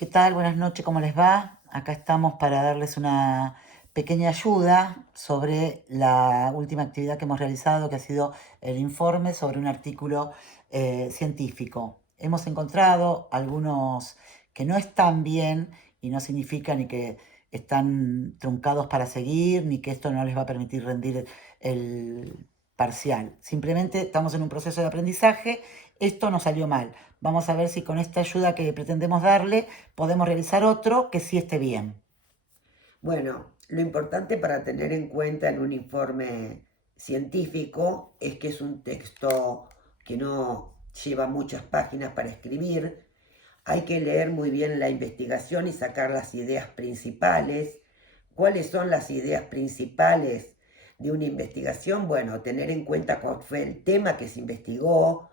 ¿Qué tal? Buenas noches, ¿cómo les va? Acá estamos para darles una pequeña ayuda sobre la última actividad que hemos realizado, que ha sido el informe sobre un artículo científico. Hemos encontrado algunos que no están bien y no significa ni que están truncados para seguir, ni que esto no les va a permitir rendir el parcial. Simplemente estamos en un proceso de aprendizaje, esto nos salió mal. Vamos a ver si con esta ayuda que pretendemos darle podemos realizar otro que sí esté bien. Bueno, lo importante para tener en cuenta en un informe científico es que es un texto que no lleva muchas páginas para escribir. Hay que leer muy bien la investigación y sacar las ideas principales. ¿Cuáles son las ideas principales de una investigación? Bueno, tener en cuenta cuál fue el tema que se investigó,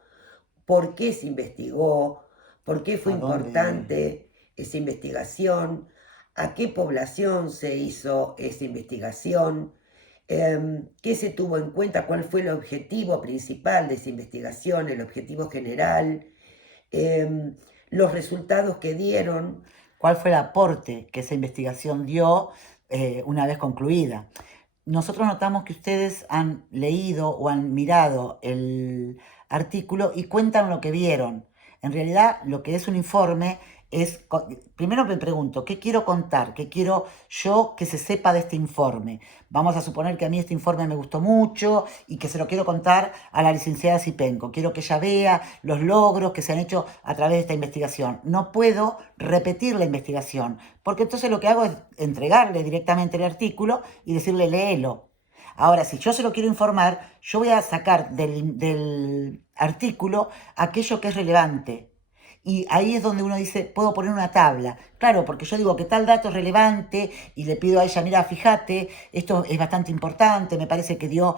por qué se investigó, por qué fue ¿A dónde? importante esa investigación, a qué población se hizo esa investigación, qué se tuvo en cuenta, cuál fue el objetivo principal de esa investigación, el objetivo general, em, los resultados que dieron. ¿Cuál fue el aporte que esa investigación dio una vez concluida? Nosotros notamos que ustedes han leído o han mirado el artículo y cuentan lo que vieron. En realidad, lo que es un informe es, primero me pregunto, ¿qué quiero contar? ¿Qué quiero yo que se sepa de este informe? Vamos a suponer que a mí este informe me gustó mucho y que se lo quiero contar a la licenciada Zipenco. Quiero que ella vea los logros que se han hecho a través de esta investigación. No puedo repetir la investigación, porque entonces lo que hago es entregarle directamente el artículo y decirle léelo. Ahora, si yo se lo quiero informar, yo voy a sacar del artículo aquello que es relevante. Y ahí es donde uno dice, puedo poner una tabla. Claro, porque yo digo que tal dato es relevante y le pido a ella, mira, fíjate, esto es bastante importante, me parece que dio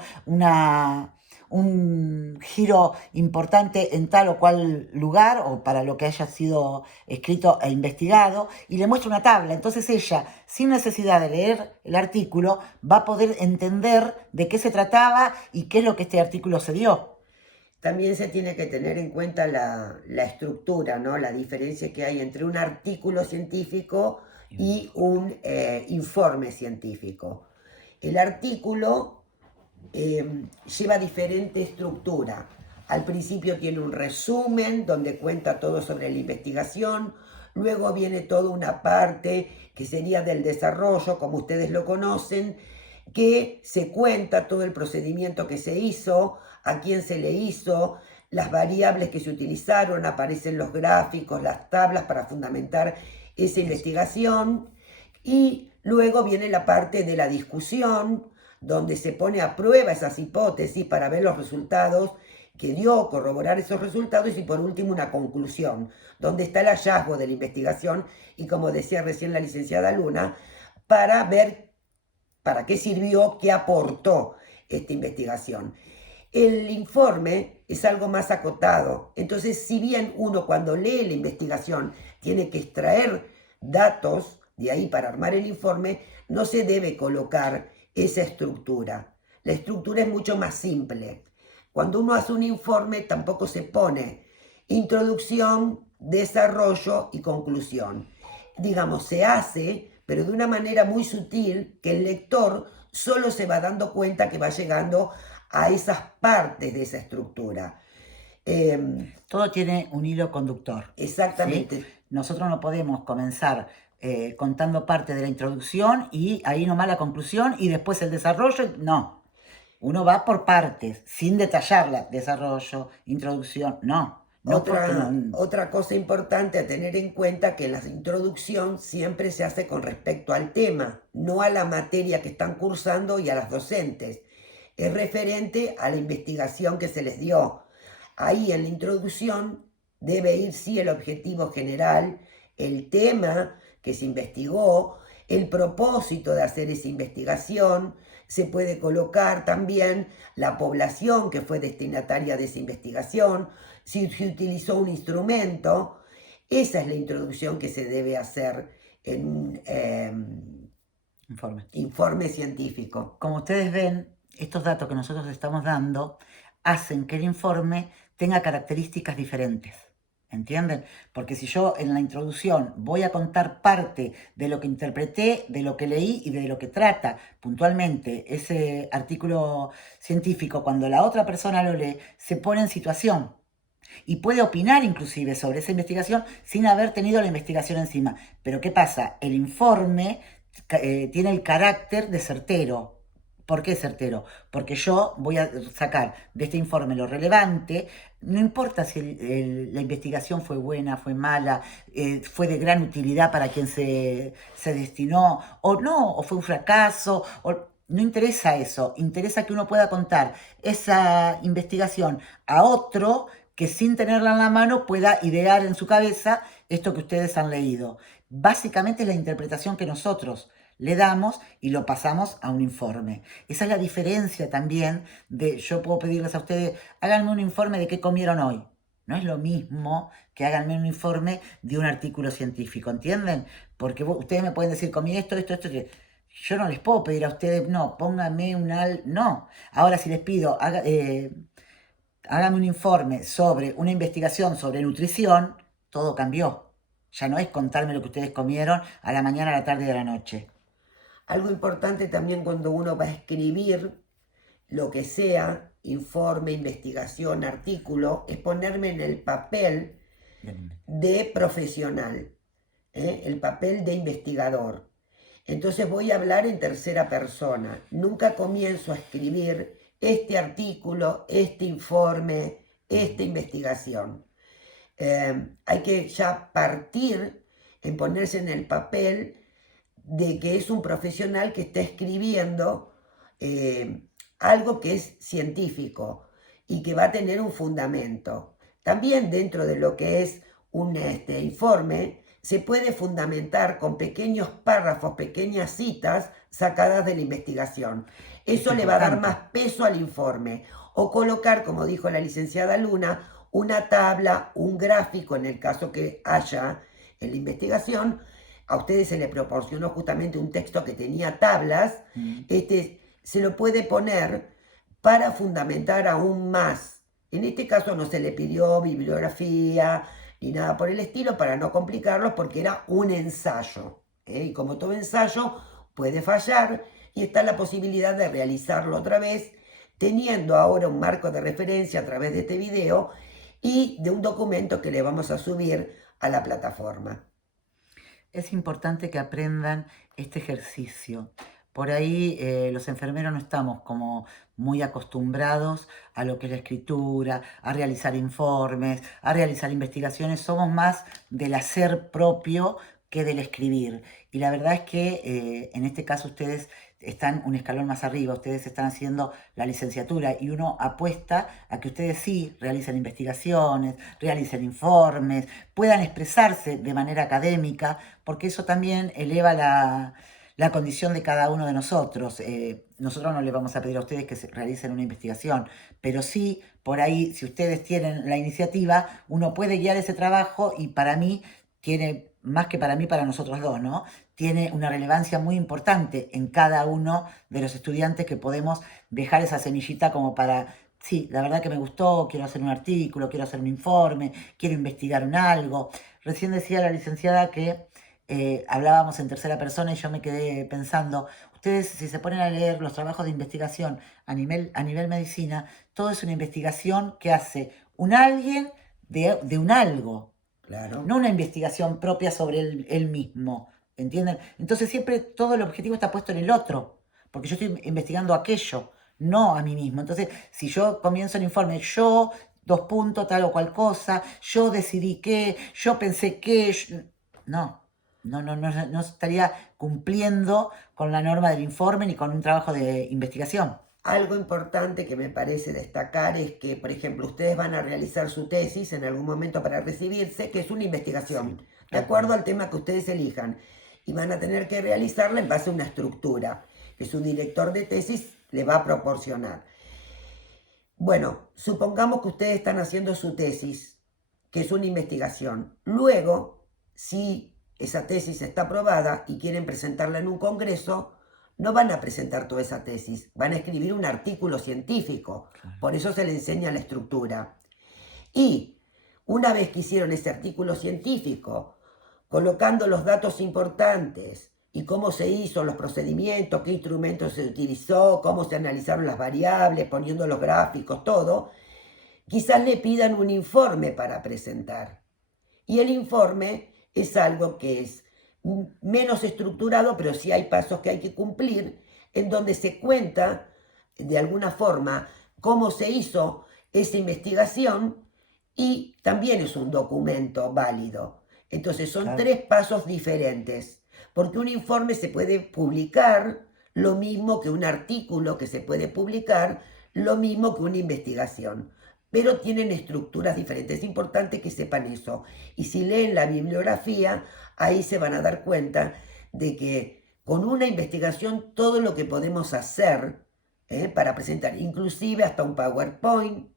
un giro importante en tal o cual lugar o para lo que haya sido escrito e investigado, y le muestro una tabla. Entonces ella, sin necesidad de leer el artículo, va a poder entender de qué se trataba y qué es lo que este artículo se dio. También se tiene que tener en cuenta la estructura, ¿no? La diferencia que hay entre un artículo científico y un informe científico. El artículo lleva diferente estructura. Al principio tiene un resumen donde cuenta todo sobre la investigación, luego viene toda una parte que sería del desarrollo, como ustedes lo conocen, que se cuenta todo el procedimiento que se hizo, a quién se le hizo, las variables que se utilizaron, aparecen los gráficos, las tablas para fundamentar esa investigación, y luego viene la parte de la discusión, donde se pone a prueba esas hipótesis para ver los resultados que dio, corroborar esos resultados, y por último una conclusión, donde está el hallazgo de la investigación y, como decía recién la licenciada Luna, para ver para qué sirvió, qué aportó esta investigación. El informe es algo más acotado, entonces si bien uno cuando lee la investigación tiene que extraer datos de ahí para armar el informe, no se debe colocar esa estructura. La estructura es mucho más simple. Cuando uno hace un informe tampoco se pone introducción, desarrollo y conclusión. Digamos, se hace, pero de una manera muy sutil, que el lector solo se va dando cuenta que va llegando a esas partes de esa estructura. Todo tiene un hilo conductor, ¿sí? Exactamente. Nosotros no podemos comenzar contando parte de la introducción y ahí nomás la conclusión y después el desarrollo. No, uno va por partes, sin detallarla. Desarrollo, introducción, no. No porque no. Otra cosa importante a tener en cuenta, que la introducción siempre se hace con respecto al tema, no a la materia que están cursando y a las docentes. Es referente a la investigación que se les dio. Ahí en la introducción debe ir sí el objetivo general, el tema que se investigó, el propósito de hacer esa investigación. Se puede colocar también la población que fue destinataria de esa investigación, si se utilizó un instrumento. Esa es la introducción que se debe hacer en un Informe. informe científico. Como ustedes ven, estos datos que nosotros estamos dando hacen que el informe tenga características diferentes. ¿Entienden? Porque si yo en la introducción voy a contar parte de lo que interpreté, de lo que leí y de lo que trata puntualmente ese artículo científico, cuando la otra persona lo lee, se pone en situación y puede opinar inclusive sobre esa investigación sin haber tenido la investigación encima. Pero ¿qué pasa? El informe tiene el carácter de certero. ¿Por qué certero? Porque yo voy a sacar de este informe lo relevante, no importa si la investigación fue buena, fue mala, fue de gran utilidad para quien se destinó, o no, o fue un fracaso, no interesa eso, interesa que uno pueda contar esa investigación a otro que sin tenerla en la mano pueda idear en su cabeza esto que ustedes han leído. Básicamente es la interpretación que nosotros le damos y lo pasamos a un informe. Esa es la diferencia también de, yo puedo pedirles a ustedes, háganme un informe de qué comieron hoy. No es lo mismo que háganme un informe de un artículo científico, ¿entienden? Porque ustedes me pueden decir, comí esto, esto, esto. Yo no les puedo pedir a ustedes, no, pónganme no. Ahora si les pido, hágame un informe sobre una investigación sobre nutrición, todo cambió. Ya no es contarme lo que ustedes comieron a la mañana, a la tarde y a la noche. Algo importante también cuando uno va a escribir lo que sea, informe, investigación, artículo, es ponerme en el papel de profesional, el papel de investigador. Entonces voy a hablar en tercera persona. Nunca comienzo a escribir este artículo, este informe, esta investigación. Hay que ya partir en ponerse en el papel de que es un profesional que está escribiendo algo que es científico y que va a tener un fundamento. También dentro de lo que es un informe, se puede fundamentar con pequeños párrafos, pequeñas citas sacadas de la investigación. Eso le va a dar más peso al informe. O colocar, como dijo la licenciada Luna, una tabla, un gráfico, en el caso que haya en la investigación. A ustedes se les proporcionó justamente un texto que tenía tablas. Se lo puede poner para fundamentar aún más. En este caso no se le pidió bibliografía ni nada por el estilo para no complicarlos, porque era un ensayo. Y como todo ensayo puede fallar y está la posibilidad de realizarlo otra vez, teniendo ahora un marco de referencia a través de este video y de un documento que le vamos a subir a la plataforma. Es importante que aprendan este ejercicio. Por ahí los enfermeros no estamos como muy acostumbrados a lo que es la escritura, a realizar informes, a realizar investigaciones. Somos más del hacer propio que del escribir. Y la verdad es que en este caso ustedes están un escalón más arriba, ustedes están haciendo la licenciatura y uno apuesta a que ustedes sí realicen investigaciones, realicen informes, puedan expresarse de manera académica, porque eso también eleva la condición de cada uno de nosotros. Nosotros no les vamos a pedir a ustedes que realicen una investigación, pero sí, por ahí, si ustedes tienen la iniciativa, uno puede guiar ese trabajo y para mí tiene, más que para mí, para nosotros dos, ¿no? Tiene una relevancia muy importante en cada uno de los estudiantes que podemos dejar esa semillita como para, sí, la verdad que me gustó, quiero hacer un artículo, quiero hacer un informe, quiero investigar en algo. Recién decía la licenciada que hablábamos en tercera persona y yo me quedé pensando, ustedes si se ponen a leer los trabajos de investigación a nivel medicina, todo es una investigación que hace un alguien de un algo. Claro. No una investigación propia sobre él mismo, ¿entienden? Entonces siempre todo el objetivo está puesto en el otro, porque yo estoy investigando aquello, no a mí mismo. Entonces, si yo comienzo el informe, yo, dos puntos, tal o cual cosa, yo decidí que, yo pensé que, no estaría cumpliendo con la norma del informe ni con un trabajo de investigación. Algo importante que me parece destacar es que, por ejemplo, ustedes van a realizar su tesis en algún momento para recibirse, que es una investigación, Sí, de acuerdo al tema que ustedes elijan, y van a tener que realizarla en base a una estructura que su director de tesis le va a proporcionar. Bueno, supongamos que ustedes están haciendo su tesis, que es una investigación. Luego, si esa tesis está aprobada y quieren presentarla en un congreso, no van a presentar toda esa tesis, van a escribir un artículo científico. Por eso se le enseña la estructura. Y Una vez que hicieron ese artículo científico, colocando los datos importantes y cómo se hizo, los procedimientos, qué instrumentos se utilizó, cómo se analizaron las variables, poniendo los gráficos, todo, quizás le pidan un informe para presentar. Y el informe es algo que es menos estructurado, pero sí hay pasos que hay que cumplir, en donde se cuenta de alguna forma cómo se hizo esa investigación y también es un documento válido. Entonces son Claro, 3 pasos diferentes, porque un informe se puede publicar lo mismo que un artículo que se puede publicar, lo mismo que una investigación, pero tienen estructuras diferentes. Es importante que sepan eso. Y si leen la bibliografía, ahí se van a dar cuenta de que con una investigación todo lo que podemos hacer para presentar, inclusive hasta un PowerPoint,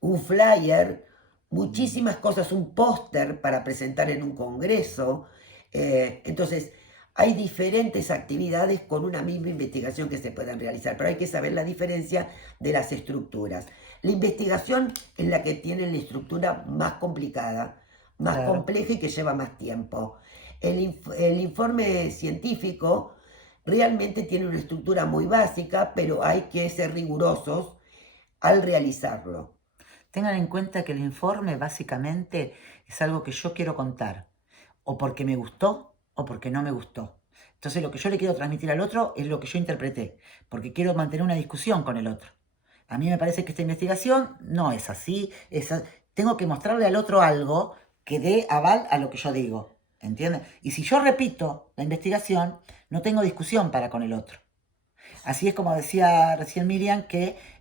un flyer, mm, muchísimas cosas, un póster para presentar en un congreso. Entonces, hay diferentes actividades con una misma investigación que se pueden realizar, pero hay que saber la diferencia de las estructuras. La investigación es la que tiene la estructura más complicada, más claro. compleja y que lleva más tiempo. El informe científico realmente tiene una estructura muy básica, pero hay que ser rigurosos al realizarlo. Tengan en cuenta que el informe básicamente es algo que yo quiero contar, o porque me gustó o porque no me gustó. Entonces lo que yo le quiero transmitir al otro es lo que yo interpreté, porque quiero mantener una discusión con el otro. A mí me parece que esta investigación no es así, tengo que mostrarle al otro algo que dé aval a lo que yo digo, ¿entienden? Y si yo repito la investigación, no tengo discusión para con el otro. Así es como decía recién Miriam, que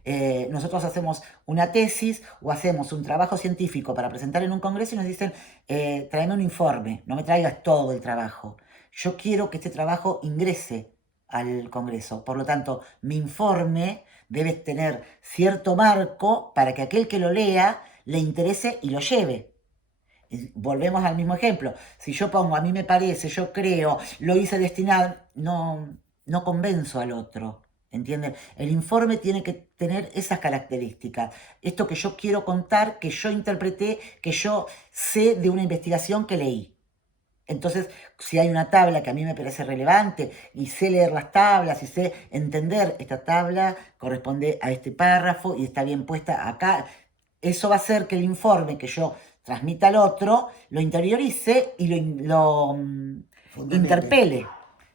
nosotros hacemos una tesis o hacemos un trabajo científico para presentar en un congreso y nos dicen, tráeme un informe, no me traigas todo el trabajo. Yo quiero que este trabajo ingrese al congreso. Por lo tanto, mi informe debe tener cierto marco para que aquel que lo lea le interese y lo lleve. Volvemos al mismo ejemplo. Si yo pongo, a mí me parece, yo creo, lo hice destinado, no convenzo al otro. ¿Entienden? El informe tiene que tener esas características. Esto que yo quiero contar, que yo interpreté, que yo sé de una investigación que leí. Entonces, si hay una tabla que a mí me parece relevante y sé leer las tablas y sé entender esta tabla, corresponde a este párrafo y está bien puesta acá, eso va a hacer que el informe que yo transmita al otro lo interiorice y Fundamente. interpele.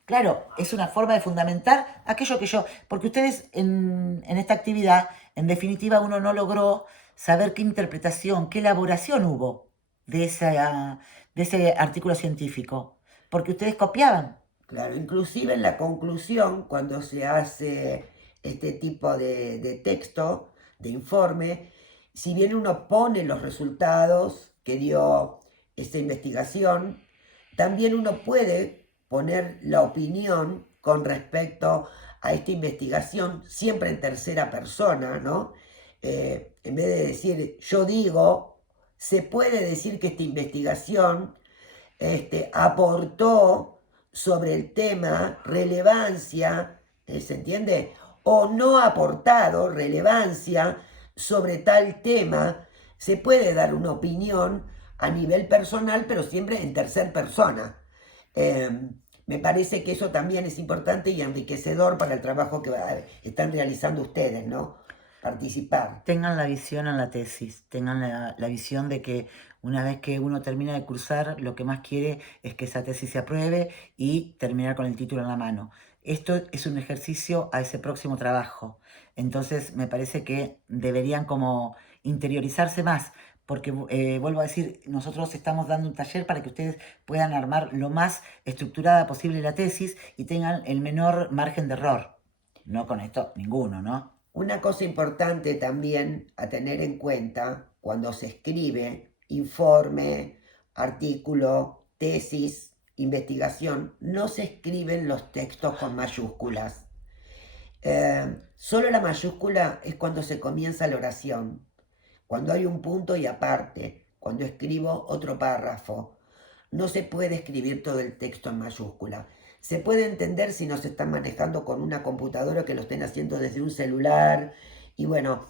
Claro, es una forma de fundamentar aquello que yo, porque ustedes en esta actividad, en definitiva, uno no logró saber qué interpretación, qué elaboración hubo de de ese artículo científico, porque ustedes copiaban. Claro, inclusive en la conclusión, cuando se hace este tipo de texto, de informe, si bien uno pone los resultados que dio esta investigación, también uno puede poner la opinión con respecto a esta investigación, siempre en tercera persona, ¿no? En vez de decir yo digo, se puede decir que esta investigación aportó sobre el tema relevancia, ¿se entiende? O no ha aportado relevancia sobre tal tema. Se puede dar una opinión a nivel personal, pero siempre en tercera persona. Eh, Me parece que eso también es importante y enriquecedor para el trabajo que están realizando ustedes, ¿no? Participar. Tengan la visión en la tesis, tengan la visión de que una vez que uno termina de cursar, lo que más quiere es que esa tesis se apruebe y terminar con el título en la mano. Esto es un ejercicio a ese próximo trabajo. Entonces, me parece que deberían como interiorizarse más, porque vuelvo a decir, nosotros estamos dando un taller para que ustedes puedan armar lo más estructurada posible la tesis y tengan el menor margen de error. No con esto, ninguno, ¿no? Una cosa importante también a tener en cuenta cuando se escribe informe, artículo, tesis, investigación, no se escriben los textos con mayúsculas. Solo la mayúscula es cuando se comienza la oración, cuando hay un punto y aparte, cuando escribo otro párrafo. No se puede escribir todo el texto en mayúscula. Se puede entender si no se están manejando con una computadora que lo estén haciendo desde un celular. Y bueno,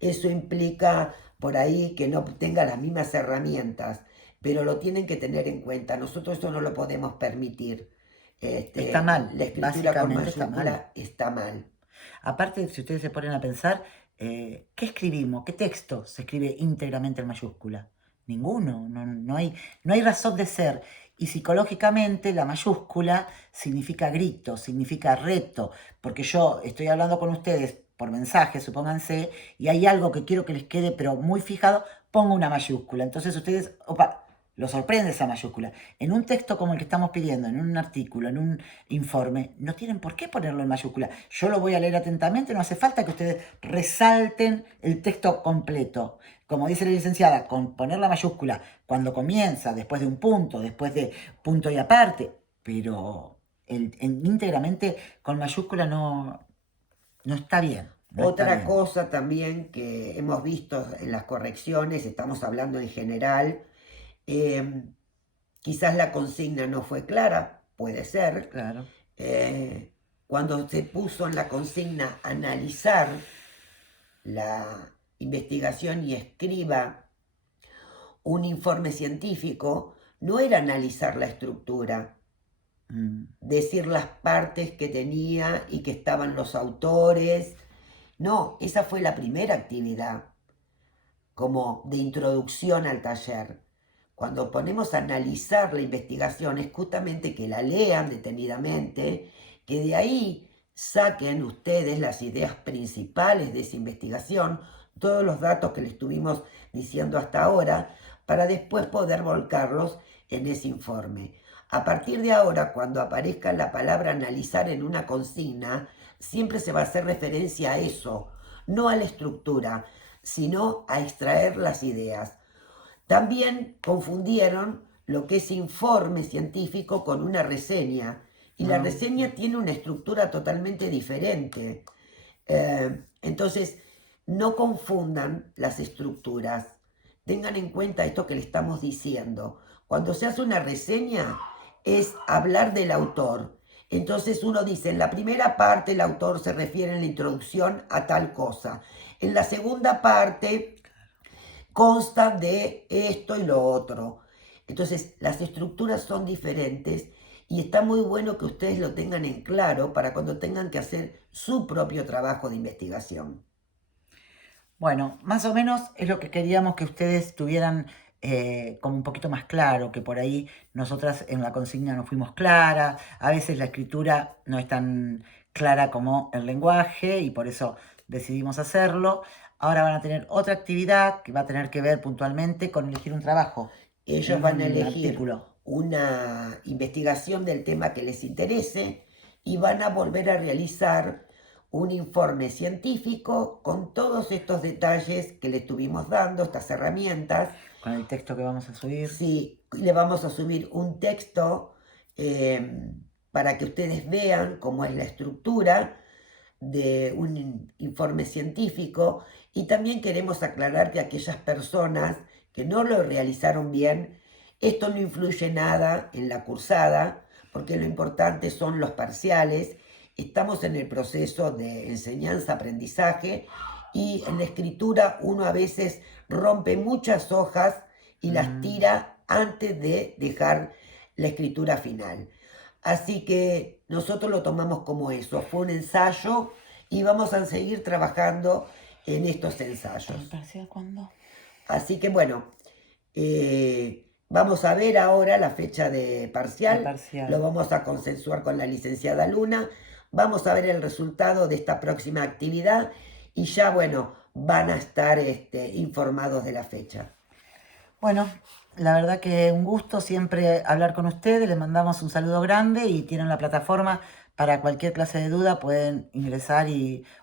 eso implica por ahí que no tenga las mismas herramientas, pero lo tienen que tener en cuenta. Nosotros eso no lo podemos permitir. Está mal, La escritura con básicamente está mal. mayúscula está mal. Aparte, si ustedes se ponen a pensar, ¿qué escribimos? ¿Qué texto se escribe íntegramente en mayúscula? Ninguno, no hay razón de ser. Y psicológicamente la mayúscula significa grito, significa reto, porque yo estoy hablando con ustedes por mensaje, supónganse, y hay algo que quiero que les quede, pero muy fijado, pongo una mayúscula. Entonces ustedes, opa, lo sorprende esa mayúscula. En un texto como el que estamos pidiendo, en un artículo, en un informe, no tienen por qué ponerlo en mayúscula. Yo lo voy a leer atentamente, no hace falta que ustedes resalten el texto completo. Como dice la licenciada, con poner la mayúscula cuando comienza, después de un punto, después de punto y aparte, pero íntegramente con mayúscula no está bien. No está Otra bien. cosa también que hemos visto en las correcciones, estamos hablando en general, quizás la consigna no fue clara, puede ser. Claro. Cuando se puso en la consigna analizar la investigación y escriba un informe científico, no era analizar la estructura, decir las partes que tenía y que estaban los autores. No, esa fue la primera actividad, como de introducción al taller. Cuando ponemos a analizar la investigación es justamente que la lean detenidamente, que de ahí saquen ustedes las ideas principales de esa investigación, todos los datos que les estuvimos diciendo hasta ahora, para después poder volcarlos en ese informe. A partir de ahora, cuando aparezca la palabra analizar en una consigna, siempre se va a hacer referencia a eso, no a la estructura, sino a extraer las ideas. También confundieron lo que es informe científico con una reseña, y la reseña tiene una estructura totalmente diferente. Entonces, no confundan las estructuras. Tengan en cuenta esto que le estamos diciendo. Cuando se hace una reseña, es hablar del autor. Entonces uno dice, en la primera parte el autor se refiere en la introducción a tal cosa. En la segunda parte consta de esto y lo otro. Entonces, las estructuras son diferentes y está muy bueno que ustedes lo tengan en claro para cuando tengan que hacer su propio trabajo de investigación. Bueno, más o menos es lo que queríamos que ustedes tuvieran como un poquito más claro, que por ahí nosotras en la consigna no fuimos claras, a veces la escritura no es tan clara como el lenguaje y por eso decidimos hacerlo. Ahora van a tener otra actividad que va a tener que ver puntualmente con elegir un trabajo, Ellos van a un elegir artículo. una investigación del tema que les interese y van a volver a realizar un informe científico con todos estos detalles que le estuvimos dando, estas herramientas. Con el texto que vamos a subir. Sí, le vamos a subir un texto para que ustedes vean cómo es la estructura de un informe científico, y también queremos aclarar que aquellas personas que no lo realizaron bien, esto no influye nada en la cursada, porque lo importante son los parciales. Estamos en el proceso de enseñanza-aprendizaje y en la escritura uno a veces rompe muchas hojas y las tira antes de dejar la escritura final. Así que nosotros lo tomamos como eso, fue un ensayo y vamos a seguir trabajando en estos ensayos. ¿El parcial cuándo? Así que bueno, vamos a ver ahora la fecha de parcial, lo vamos a consensuar con la licenciada Luna, vamos a ver el resultado de esta próxima actividad y ya bueno, van a estar informados de la fecha. Bueno, la verdad que un gusto siempre hablar con ustedes, les mandamos un saludo grande y tienen la plataforma para cualquier clase de duda, pueden ingresar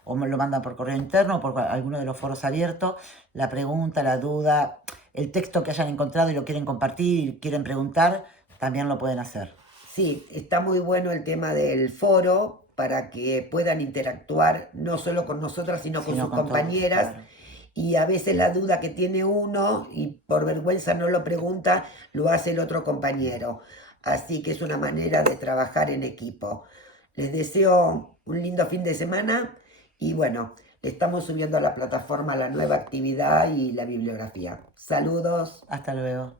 o me lo mandan por correo interno o por alguno de los foros abiertos, la pregunta, la duda, el texto que hayan encontrado y lo quieren compartir, quieren preguntar, también lo pueden hacer. Sí, está muy bueno el tema del foro para que puedan interactuar no solo con nosotras, sino con sus compañeras. Todos, claro. Y a veces la duda que tiene uno y por vergüenza no lo pregunta, lo hace el otro compañero. Así que es una manera de trabajar en equipo. Les deseo un lindo fin de semana y bueno, Le estamos subiendo a la plataforma la nueva actividad y la bibliografía. Saludos. Hasta luego.